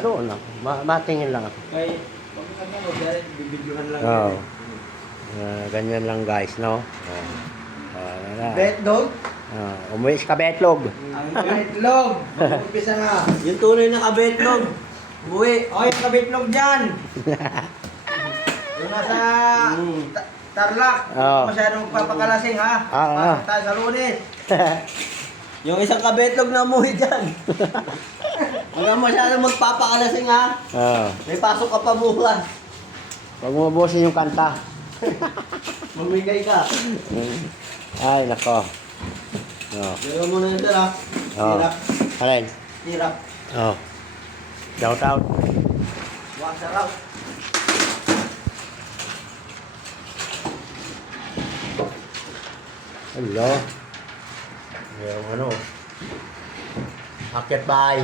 Doon ako. Matingin lang ako. Kaya, pag ano mo, dahil bibidyohan lang. Oo. Ganyan lang guys, no? Betlog? Umuwi sa kabetlog. Ang kabetlog. Mag-umpisa na. Yung tunay na kabetlog. Uwi. O, yung kabetlog dyan. Yung nasa Tarlac. Oo. Masyadong papakalasing ha. Pasok tayo sa Lunes. Yung isang kabetlog na umuwi dyan. Hanggang masyadong magpapakalasing ha. May pasok ka pa bukas. Huwag mo mabusin yung kanta. Mamigay ka. Ay, nako. Gawin mo na yun dyan ha. Hirap. Alin? Hirap. Shout out. Wag sarap. Hello. Yung ano. Akit bahay.